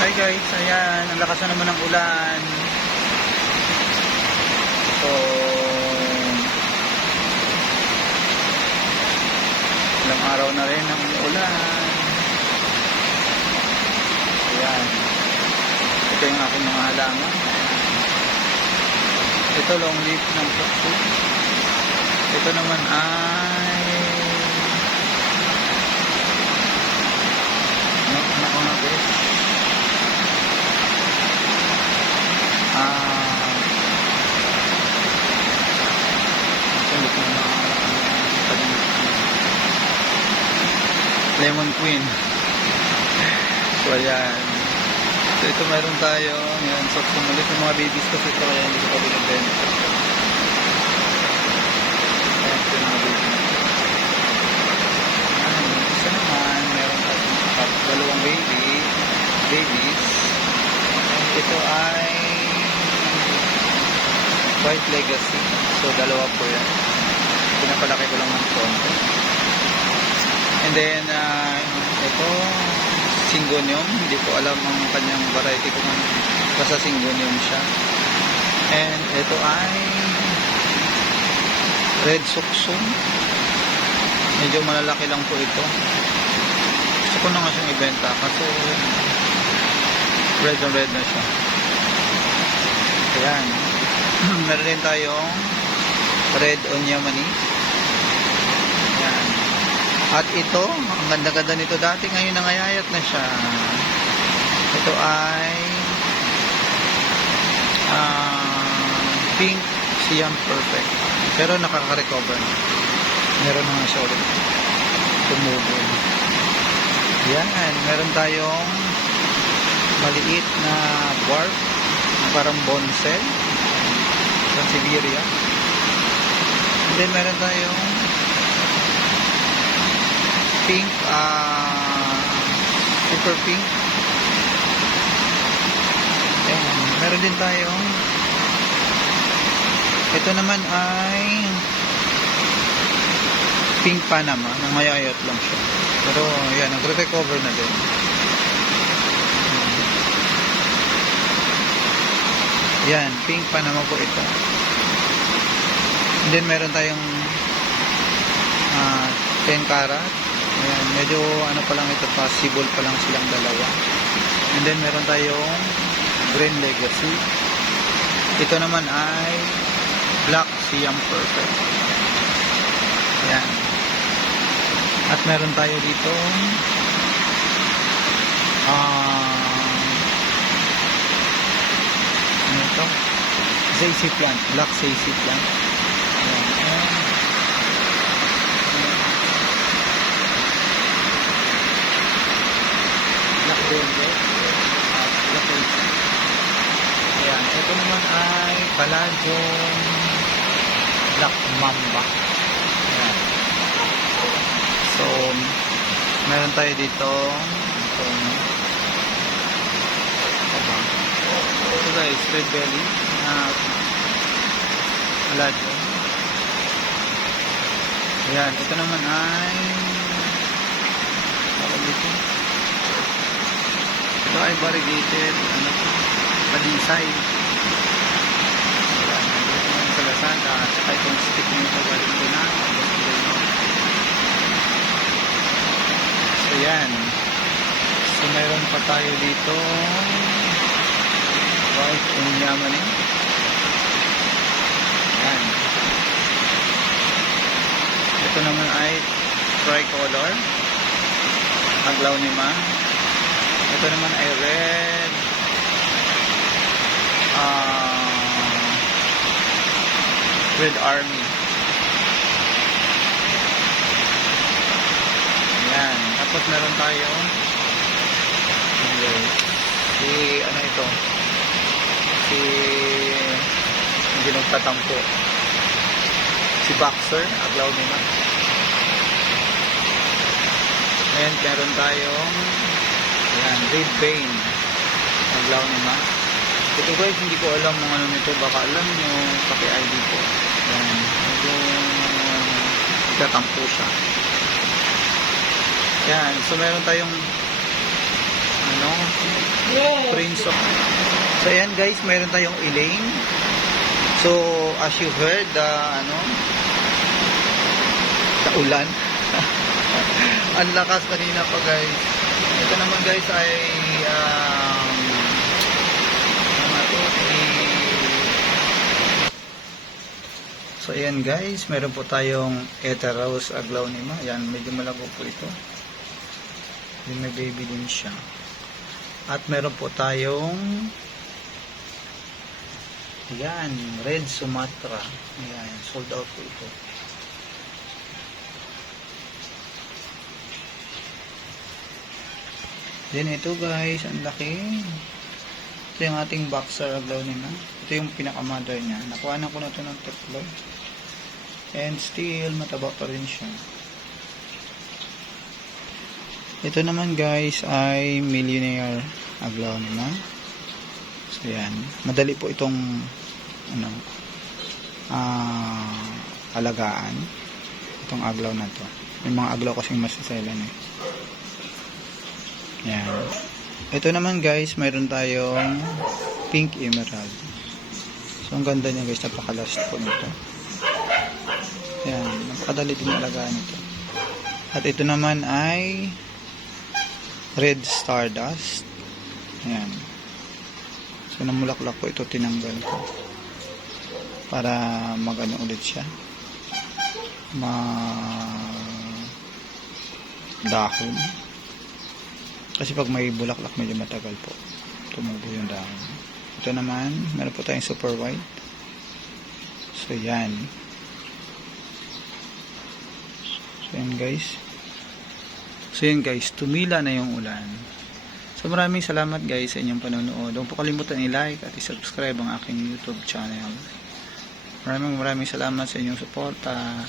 Hi guys, ayan, ang lakas na naman ng ulan. So, ilang araw na rin ang ulan. Ayan, ito yung aking mga halaman. Ito long leaf ng puso. Ito naman ay nako na bes. Lemon Queen. So ayan. So ito meron tayo. Ayan. So kumulit yung mga babies kasi ito kaya hindi ko pa binibenta. Ayan ito yung mga babies. Ayan. Isa naman. Meron tayo dalawang babies. And ito ay White Legacy. So dalawa po yan. Pinapalaki ko lang ng konti. And then, ito, Syngonium. Hindi ko alam ang kanyang variety kung basta Syngonium siya. And ito ay Red Suksum. Medyo malalaki lang po ito. Gusto ko na nga siyang ibenta kasi red na siya. Ayan. Meron din tayong Red Onyamani. Ayan. At ito, ang ganda-ganda nito dati, ngayon nangayayat na siya. Ito ay Pink Siam Perfect. Pero nakaka-recover na. Meron na nga siya ulit. Tumubo. Yan, meron tayong maliit na bark, parang bonsai from Siberia. And then meron tayong pink, super pink. Ayan. Meron din tayong ito naman ay pink Panama, nangyayat lang siya, pero yan, nagre-recover na din. Yan, pink Panama po ito. And then meron tayong 10 karat. Ayan, medyo ano pa lang ito, possible pa lang silang dalawa. And then meron tayong Green Legacy. Ito naman ay Black Siam Perfect. Ayan. At meron tayo dito ano ito? Zacy plant. Black Zacy plant. Ayan. Black Velvet. Black Velvet. Ayan. Ito naman ay Palladium Black Mamba. Ayan. So, meron tayo dito. Ito guys, red belly. Palladium. Ayan. Ito naman ay dito. Ito ay variegated palisay. Ayan, ito naman sa Lazada. Saka itong stick nito galing ko na. So yan. So meron pa tayo dito White Onyamani. Ayan. Ito naman ay tricolor Aglaonema. Ito naman ay red Red Army. Ayan. Tapos meron tayo si ano ito, si hindi nagtatampo, si Boxer Aglaonema. And meron tayong ayan, Red Bane Aglaonema. Ito guys, hindi ko alam kung ano nito. Baka alam nyo, paki-ID ko. Ayan, medyo nagtatampo siya. Ayan, so meron tayong ano, rinse off. So ayan guys, mayroon tayong Elaine. So as you heard, the ulan. Ang lakas kanina pa guys. Ito naman guys ay so ayan guys, meron po tayong Ether Rose Aglaonema. Ayan, medyo malago po ito. May baby din siya. At meron po tayong ayan, Red Sumatra. Ayan, sold out po ito. Then ito guys, ang laki. Ito yung ating boxer Aglaonema. Ito yung pinaka-mother niya. Nakuha na ko na ito ng tatlo. And still, mataba pa rin siya. Ito naman guys ay Millionaire Aglaonema. So yan. Madali po itong alagaan. Itong aglaw na to. May mga aglaw kasing masiselan eh. Yan. Ito naman guys, mayroon tayong Pink Emerald. So ang ganda niya guys, napaka-last po nito. Yan, napakadali din alagaan ito. At ito naman ay Red Stardust. Yan. So namulaklak po ito, tinanggal ko para magano ulit siya, dahon, kasi pag may bulaklak medyo matagal po tumubo yung dahon. Ito naman, meron po tayong super white. So yan. So yan guys, tumila na yung ulan. So maraming salamat guys sa inyong panonood. Huwag po kalimutan i-like at i-subscribe ang aking YouTube channel. Maraming salamat sa inyong suporta.